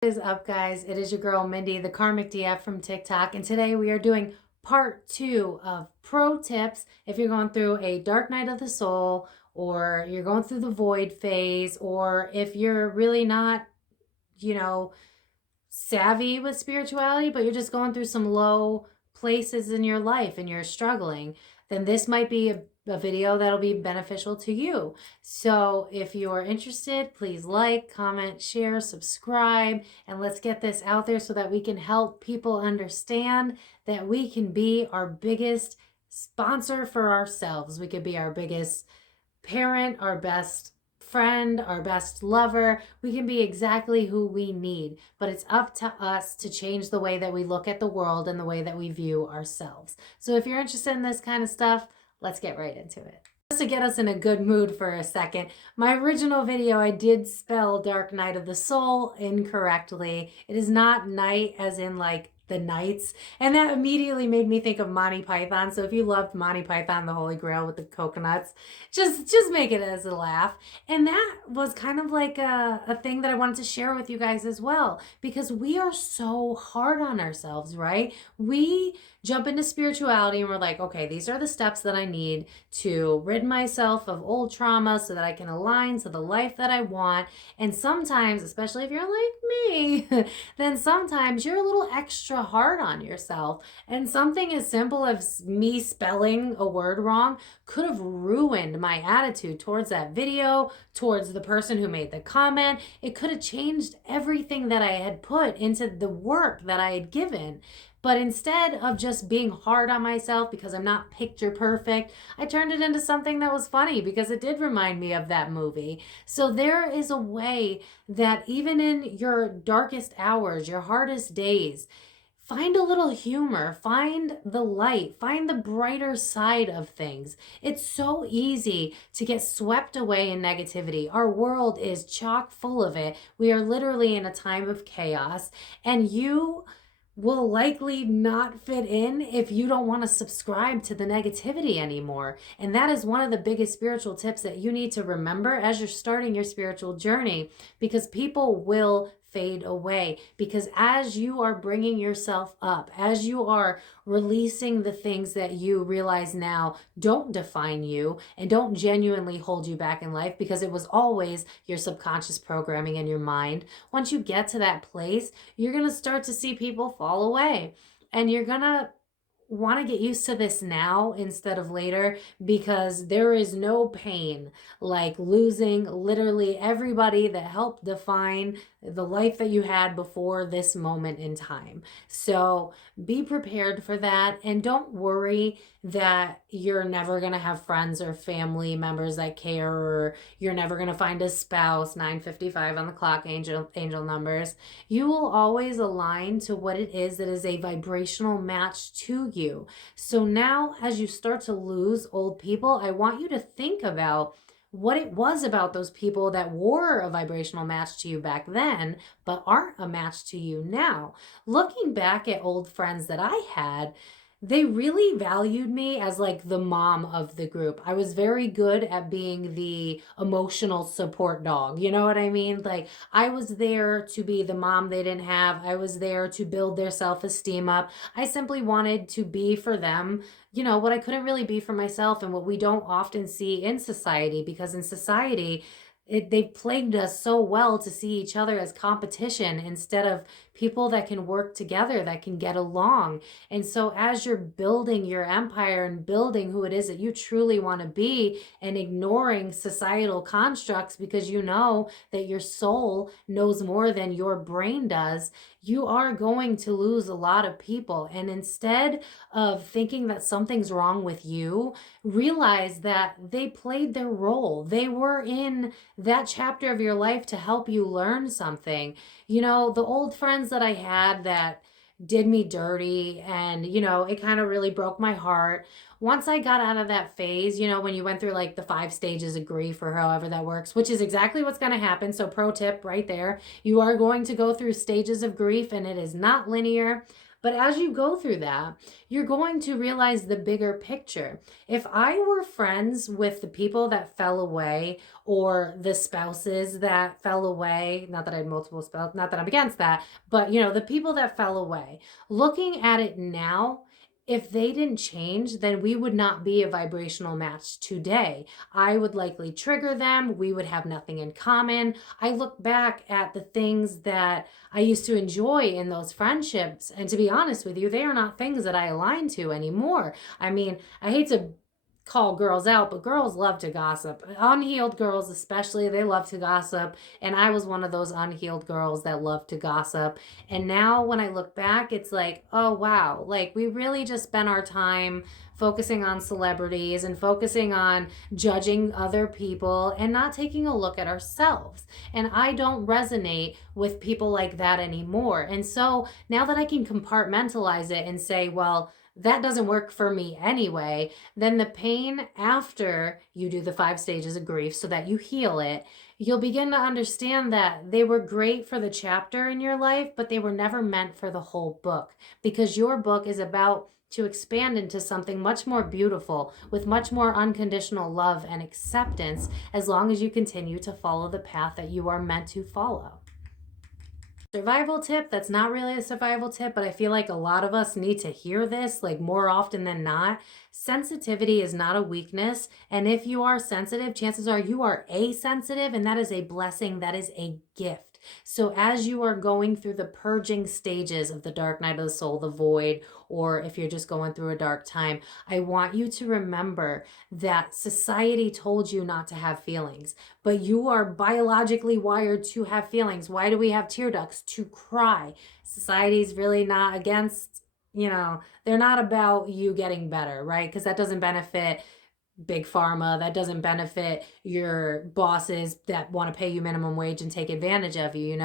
What is up, guys? It is your girl Mindy, the Karmic DF from TikTok, and today we are doing part 2 of pro tips if you're going through a dark night of the soul, or you're going through the void phase, or if you're really not, you know, savvy with spirituality, but you're just going through some low places in your life and you're struggling, then this might be a video that'll be beneficial to you. So if you are interested, please like, comment, share, subscribe, and let's get this out there so that we can help people understand that we can be our biggest sponsor for ourselves. We could be our biggest parent, our best friend, our best lover. We can be exactly who we need, but it's up to us to change the way that we look at the world and the way that we view ourselves. So if you're interested in this kind of stuff, let's get right into it. Just to get us in a good mood for a second, my original video, I did spell Dark Night of the Soul incorrectly. It is not night as in like the nights, and that immediately made me think of Monty Python. So if you loved Monty Python, the Holy Grail with the coconuts, just make it as a laugh. And that was kind of like a thing that I wanted to share with you guys as well, because we are so hard on ourselves, right? We jump into spirituality and we're like, okay, these are the steps that I need to rid myself of old trauma so that I can align to the life that I want. And sometimes, especially if you're like me, then sometimes you're a little extra hard on yourself. And something as simple as me spelling a word wrong could have ruined my attitude towards that video, towards the person who made the comment. It could have changed everything that I had put into the work that I had given. But instead of just being hard on myself because I'm not picture perfect, I turned it into something that was funny because it did remind me of that movie. So there is a way that even in your darkest hours, your hardest days, find a little humor, find the light, find the brighter side of things. It's so easy to get swept away in negativity. Our world is chock full of it. We are literally in a time of chaos, and you will likely not fit in if you don't want to subscribe to the negativity anymore. And that is one of the biggest spiritual tips that you need to remember as you're starting your spiritual journey, because people will fade away. Because as you are bringing yourself up, as you are releasing the things that you realize now don't define you and don't genuinely hold you back in life, because it was always your subconscious programming in your mind, once you get to that place, you're going to start to see people fall away. And you're going to want to get used to this now instead of later, because there is no pain like losing literally everybody that helped define the life that you had before this moment in time. So be prepared for that, and don't worry that you're never going to have friends or family members that care, or you're never going to find a spouse. 9:55 on the clock, angel numbers. You will always align to what it is that is a vibrational match to you. So now as you start to lose old people, I want you to think about what it was about those people that were a vibrational match to you back then, but aren't a match to you now. Looking back at old friends that I had, they really valued me as like the mom of the group. I was very good at being the emotional support dog. You know what I mean? Like, I was there to be the mom they didn't have. I was there to build their self-esteem up. I simply wanted to be for them, you know, what I couldn't really be for myself, and what we don't often see in society, because in society, they've plagued us so well to see each other as competition instead of people that can work together, that can get along. And so as you're building your empire and building who it is that you truly want to be, and ignoring societal constructs because you know that your soul knows more than your brain does, you are going to lose a lot of people. And instead of thinking that something's wrong with you, realize that they played their role. They were in that chapter of your life to help you learn something. You know, the old friends that I had that did me dirty, and, you know, it kind of really broke my heart. Once I got out of that phase, you know, when you went through like the 5 stages of grief, or however that works, which is exactly what's going to happen. So pro tip right there, you are going to go through stages of grief, and it is not linear. But as you go through that, you're going to realize the bigger picture. If I were friends with the people that fell away or the spouses that fell away, not that I had multiple spouses, not that I'm against that, but the people that fell away, looking at it now, if they didn't change, then we would not be a vibrational match today. I would likely trigger them. We would have nothing in common. I look back at the things that I used to enjoy in those friendships, and to be honest with you, they are not things that I align to anymore. I mean, I hate to call girls out, but girls love to gossip. Unhealed girls especially, they love to gossip. And I was one of those unhealed girls that loved to gossip. And now when I look back, it's like, oh wow, like we really just spent our time focusing on celebrities and focusing on judging other people and not taking a look at ourselves. And I don't resonate with people like that anymore. And so now that I can compartmentalize it and say, well, that doesn't work for me anyway, then the pain after you do the 5 stages of grief so that you heal it, you'll begin to understand that they were great for the chapter in your life, but they were never meant for the whole book, because your book is about to expand into something much more beautiful with much more unconditional love and acceptance, as long as you continue to follow the path that you are meant to follow. Survival tip that's not really a survival tip, but I feel like a lot of us need to hear this, like more often than not. Sensitivity is not a weakness, and if you are sensitive, chances are you are asensitive, and that is a blessing, that is a gift. So as you are going through the purging stages of the dark night of the soul, the void, or if you're just going through a dark time, I want you to remember that society told you not to have feelings, but you are biologically wired to have feelings. Why do we have tear ducts? To cry. Society's really not against, they're not about you getting better, right? Because that doesn't benefit big pharma, that doesn't benefit your bosses that want to pay you minimum wage and take advantage of you,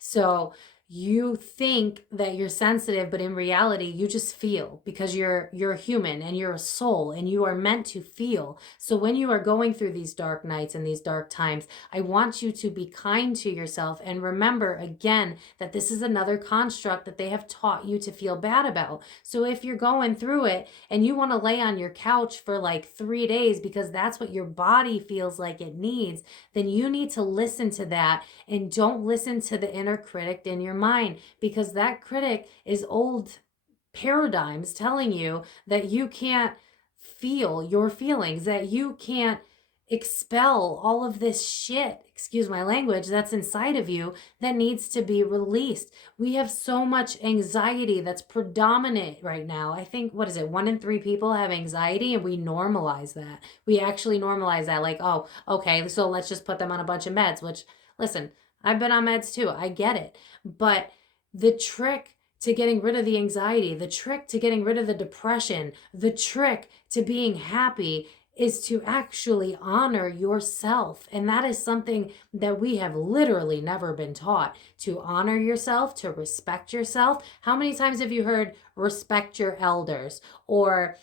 So you think that you're sensitive, but in reality, you just feel, because you're a human and you're a soul and you are meant to feel. So when you are going through these dark nights and these dark times, I want you to be kind to yourself and remember again that this is another construct that they have taught you to feel bad about. So if you're going through it and you want to lay on your couch for like 3 days because that's what your body feels like it needs, then you need to listen to that and don't listen to the inner critic in your mind, because that critic is old paradigms telling you that you can't feel your feelings, that you can't expel all of this shit, excuse my language, that's inside of you that needs to be released. We have so much anxiety that's predominant right now. I think, 1 in 3 people have anxiety, and we normalize that. We actually normalize that, like, oh, okay, so let's just put them on a bunch of meds, which, listen, I've been on meds too. I get it. But the trick to getting rid of the anxiety, the trick to getting rid of the depression, the trick to being happy is to actually honor yourself. And that is something that we have literally never been taught, to honor yourself, to respect yourself. How many times have you heard respect your elders, or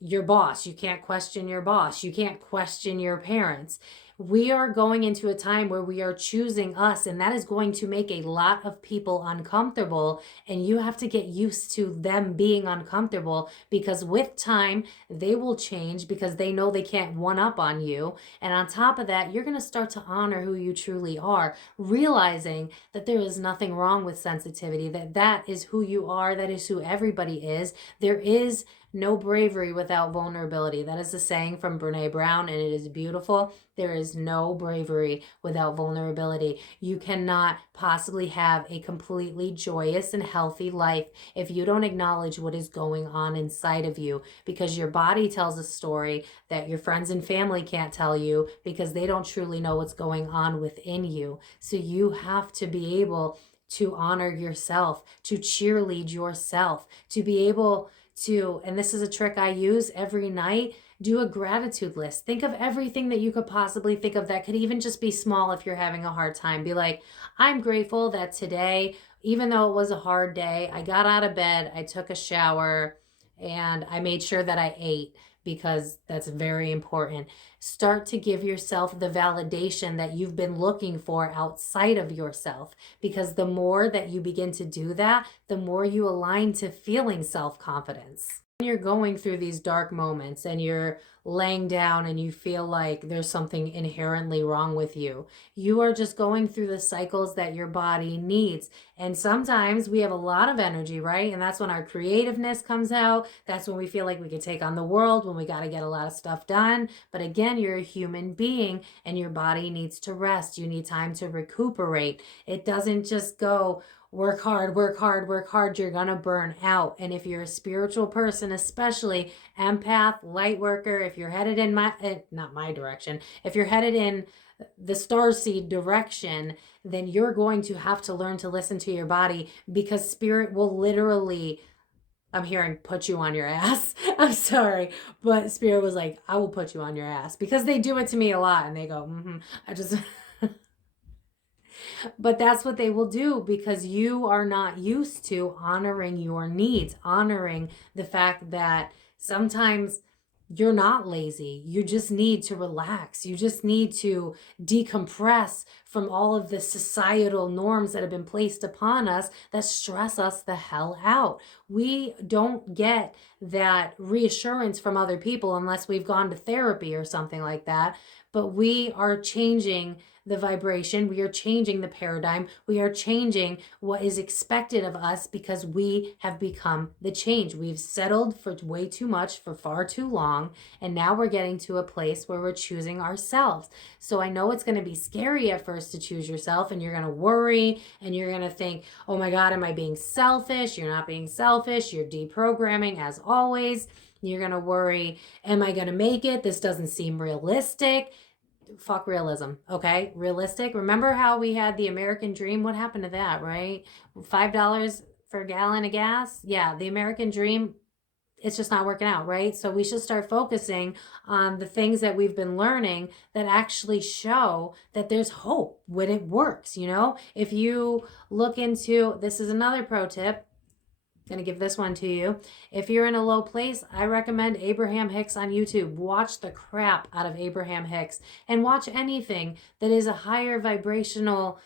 your boss? You can't question your boss. You can't question your parents. We are going into a time where we are choosing us, and that is going to make a lot of people uncomfortable, and you have to get used to them being uncomfortable, because with time they will change, because they know they can't one up on you. And on top of that, you're going to start to honor who you truly are, realizing that there is nothing wrong with sensitivity, that is who you are, that is who everybody is. There is no bravery without vulnerability. That is a saying from Brene Brown, and it is beautiful. There is no bravery without vulnerability. You cannot possibly have a completely joyous and healthy life if you don't acknowledge what is going on inside of you, because your body tells a story that your friends and family can't tell you, because they don't truly know what's going on within you. So you have to be able to honor yourself, to cheerlead yourself, to be able to, and this is a trick I use every night, do a gratitude list. Think of everything that you could possibly think of that could even just be small if you're having a hard time. Be like, I'm grateful that today, even though it was a hard day, I got out of bed, I took a shower, and I made sure that I ate, because that's very important. Start to give yourself the validation that you've been looking for outside of yourself, because the more that you begin to do that, the more you align to feeling self-confidence. When you're going through these dark moments and you're laying down and you feel like there's something inherently wrong with you, you are just going through the cycles that your body needs. And sometimes we have a lot of energy, right? And that's when our creativeness comes out. That's when we feel like we can take on the world, when we got to get a lot of stuff done. But again, you're a human being and your body needs to rest. You need time to recuperate. It doesn't just go, work hard, work hard, work hard. You're going to burn out. And if you're a spiritual person, especially empath, light worker, if you're headed in not my direction, if you're headed in the starseed direction, then you're going to have to learn to listen to your body, because spirit will literally, I'm hearing, put you on your ass. I'm sorry, but spirit was like, I will put you on your ass, because they do it to me a lot and they go, I just... But that's what they will do, because you are not used to honoring your needs, honoring the fact that sometimes you're not lazy. You just need to relax. You just need to decompress from all of the societal norms that have been placed upon us that stress us the hell out. We don't get that reassurance from other people unless we've gone to therapy or something like that. But we are changing the vibration. We are changing the paradigm. We are changing what is expected of us, because we have become the change. We've settled for way too much for far too long. And now we're getting to a place where we're choosing ourselves. So I know it's going to be scary at first to choose yourself, and you're going to worry and you're going to think, oh my God, am I being selfish? You're not being selfish. You're deprogramming as always. You're going to worry, am I going to make it? This doesn't seem realistic. Fuck realism, okay? Realistic. Remember how we had the American dream? What happened to that, right? $5 for a gallon of gas? Yeah, the American dream, it's just not working out, right? So we should start focusing on the things that we've been learning that actually show that there's hope when it works, you know? If you look into, this is another pro tip, going to give this one to you. If you're in a low place, I recommend Abraham Hicks on YouTube. Watch the crap out of Abraham Hicks, and watch anything that is a higher vibrational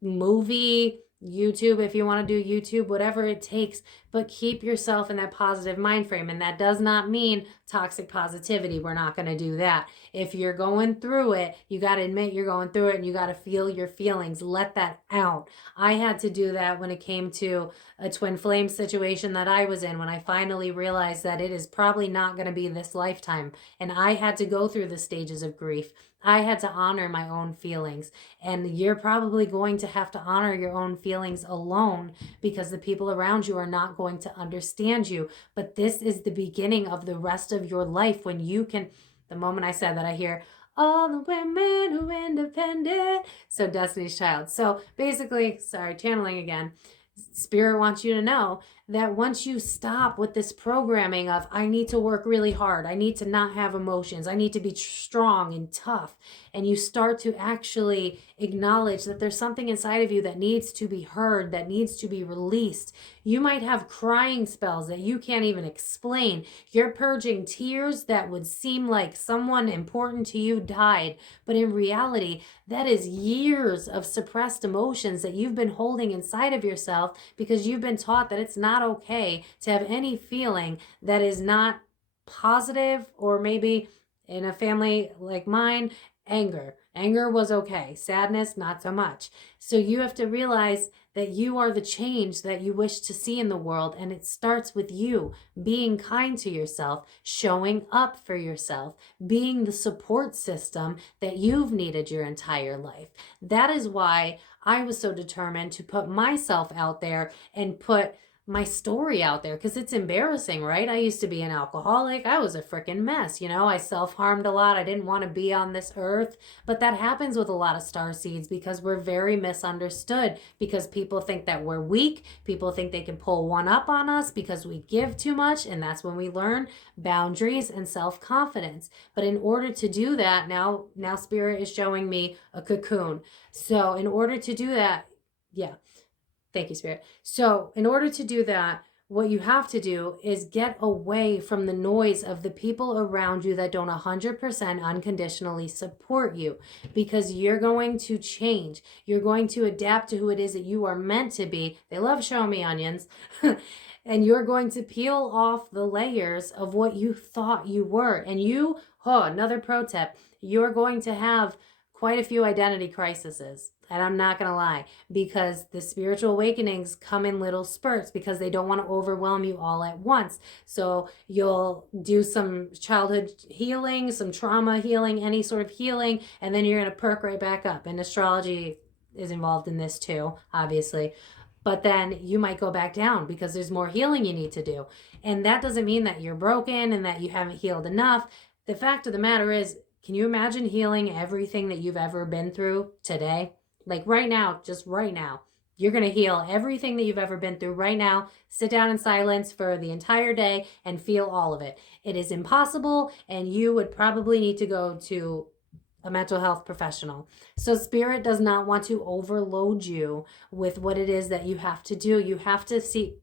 movie, YouTube, if you want to do YouTube, whatever it takes, but keep yourself in that positive mind frame. And that does not mean toxic positivity. We're not going to do that. If you're going through it, you got to admit you're going through it, and you got to feel your feelings. Let that out. I had to do that when it came to a twin flame situation that I was in, when I finally realized that it is probably not going to be this lifetime. And I had to go through the stages of grief. I had to honor my own feelings, and you're probably going to have to honor your own feelings alone, because the people around you are not going to understand you. But this is the beginning of the rest of your life, when you can, the moment I said that, I hear, all the women who are independent. So Destiny's Child. So basically, sorry, channeling again. Spirit wants you to know that once you stop with this programming of, I need to work really hard, I need to not have emotions, I need to be strong and tough, and you start to actually acknowledge that there's something inside of you that needs to be heard, that needs to be released. You might have crying spells that you can't even explain. You're purging tears that would seem like someone important to you died, but in reality, that is years of suppressed emotions that you've been holding inside of yourself, because you've been taught that it's not okay to have any feeling that is not positive, or maybe in a family like mine, anger. Anger was okay. Sadness, not so much. So you have to realize that you are the change that you wish to see in the world, and it starts with you being kind to yourself, showing up for yourself, being the support system that you've needed your entire life. That is why I was so determined to put myself out there and put my story out there, because it's embarrassing, right? I used to be an alcoholic. I was a freaking mess, you know. I self-harmed a lot. I didn't want to be on this earth, but that happens with a lot of star seeds, because we're very misunderstood, because people think that we're weak. People think they can pull one up on us because we give too much, and that's when we learn boundaries and self-confidence. But in order to do that, now Spirit is showing me a cocoon. So in order to do that, yeah. Thank you, Spirit. So in order to do that, what you have to do is get away from the noise of the people around you that don't 100% unconditionally support you, because you're going to change. You're going to adapt to who it is that you are meant to be. They love showing me onions. And you're going to peel off the layers of what you thought you were. And another pro tip, you're going to have quite a few identity crises. And I'm not going to lie, because the spiritual awakenings come in little spurts because they don't want to overwhelm you all at once. So you'll do some childhood healing, some trauma healing, any sort of healing, and then you're going to perk right back up. And astrology is involved in this too, obviously. But then you might go back down because there's more healing you need to do. And that doesn't mean that you're broken and that you haven't healed enough. The fact of the matter is, can you imagine healing everything that you've ever been through today? Like right now, just right now, you're going to heal everything that you've ever been through right now. Sit down in silence for the entire day and feel all of it. It is impossible, and you would probably need to go to a mental health professional. So spirit does not want to overload you with what it is that you have to do. You have to see.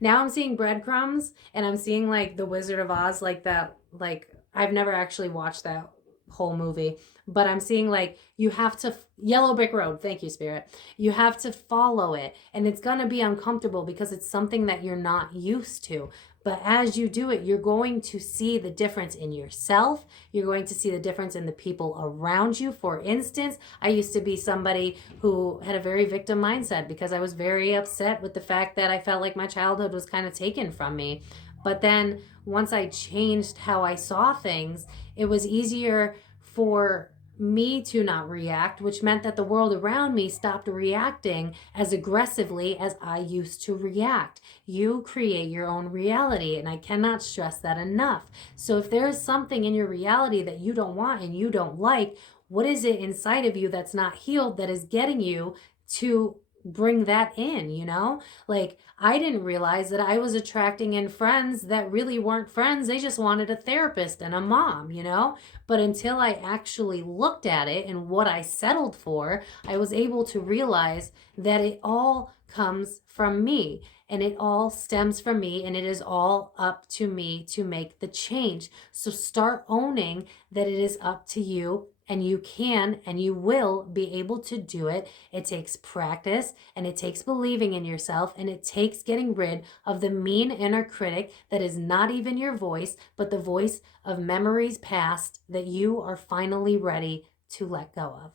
Now I'm seeing breadcrumbs, and I'm seeing like the Wizard of Oz, like that. Like, I've never actually watched that whole movie, but I'm seeing like you have to Yellow Brick Road. Thank you, Spirit. You have to follow it, and it's going to be uncomfortable because it's something that you're not used to. But as you do it, you're going to see the difference in yourself. You're going to see the difference in the people around you. For instance, I used to be somebody who had a very victim mindset because I was very upset with the fact that I felt like my childhood was kind of taken from me. But then once I changed how I saw things, it was easier for me to not react, which meant that the world around me stopped reacting as aggressively as I used to react. You create your own reality, and I cannot stress that enough. So if there is something in your reality that you don't want and you don't like, what is it inside of you that's not healed that is getting you to bring that in, you know? Like, I didn't realize that I was attracting in friends that really weren't friends. They just wanted a therapist and a mom, you know? But until I actually looked at it and what I settled for, I was able to realize that it all comes from me, and it all stems from me, and it is all up to me to make the change. So start owning that it is up to you, and you can and you will be able to do it. It takes practice, and it takes believing in yourself, and it takes getting rid of the mean inner critic that is not even your voice, but the voice of memories past that you are finally ready to let go of.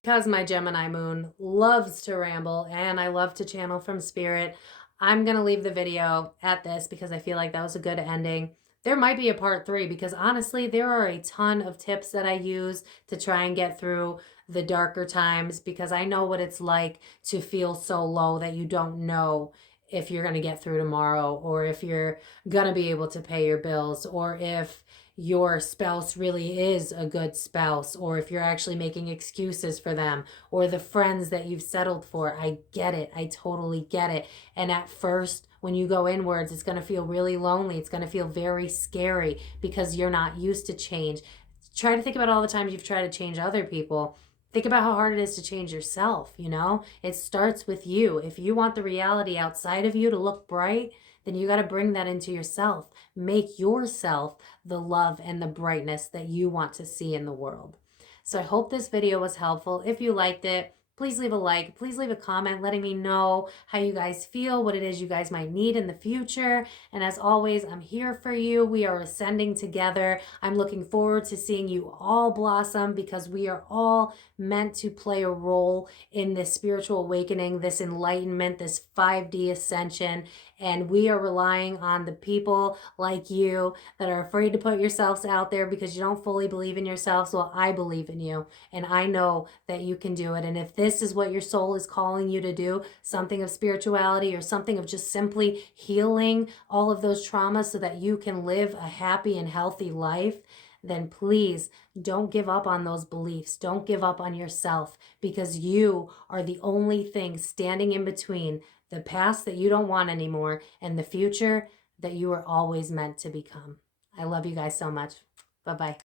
Because my Gemini moon loves to ramble and I love to channel from spirit, I'm going to leave the video at this because I feel like that was a good ending. There might be a part 3 because honestly, there are a ton of tips that I use to try and get through the darker times, because I know what it's like to feel so low that you don't know if you're going to get through tomorrow, or if you're going to be able to pay your bills, or if your spouse really is a good spouse, or if you're actually making excuses for them, or the friends that you've settled for. I get it. I totally get it. And at first, when you go inwards, it's going to feel really lonely. It's going to feel very scary because you're not used to change. Try to think about all the times you've tried to change other people. Think about how hard it is to change yourself, you know? It starts with you. If you want the reality outside of you to look bright, then you got to bring that into yourself. Make yourself the love and the brightness that you want to see in the world. So I hope this video was helpful. If you liked it, please leave a like. Please leave a comment letting me know how you guys feel, what it is you guys might need in the future. And as always, I'm here for you. We are ascending together. I'm looking forward to seeing you all blossom, because we are all meant to play a role in this spiritual awakening, this enlightenment, this 5D ascension. And we are relying on the people like you that are afraid to put yourselves out there because you don't fully believe in yourselves. Well, I believe in you, and I know that you can do it. And if this is what your soul is calling you to do, something of spirituality or something of just simply healing all of those traumas so that you can live a happy and healthy life, then please don't give up on those beliefs. Don't give up on yourself, because you are the only thing standing in between the past that you don't want anymore and the future that you are always meant to become. I love you guys so much. Bye-bye.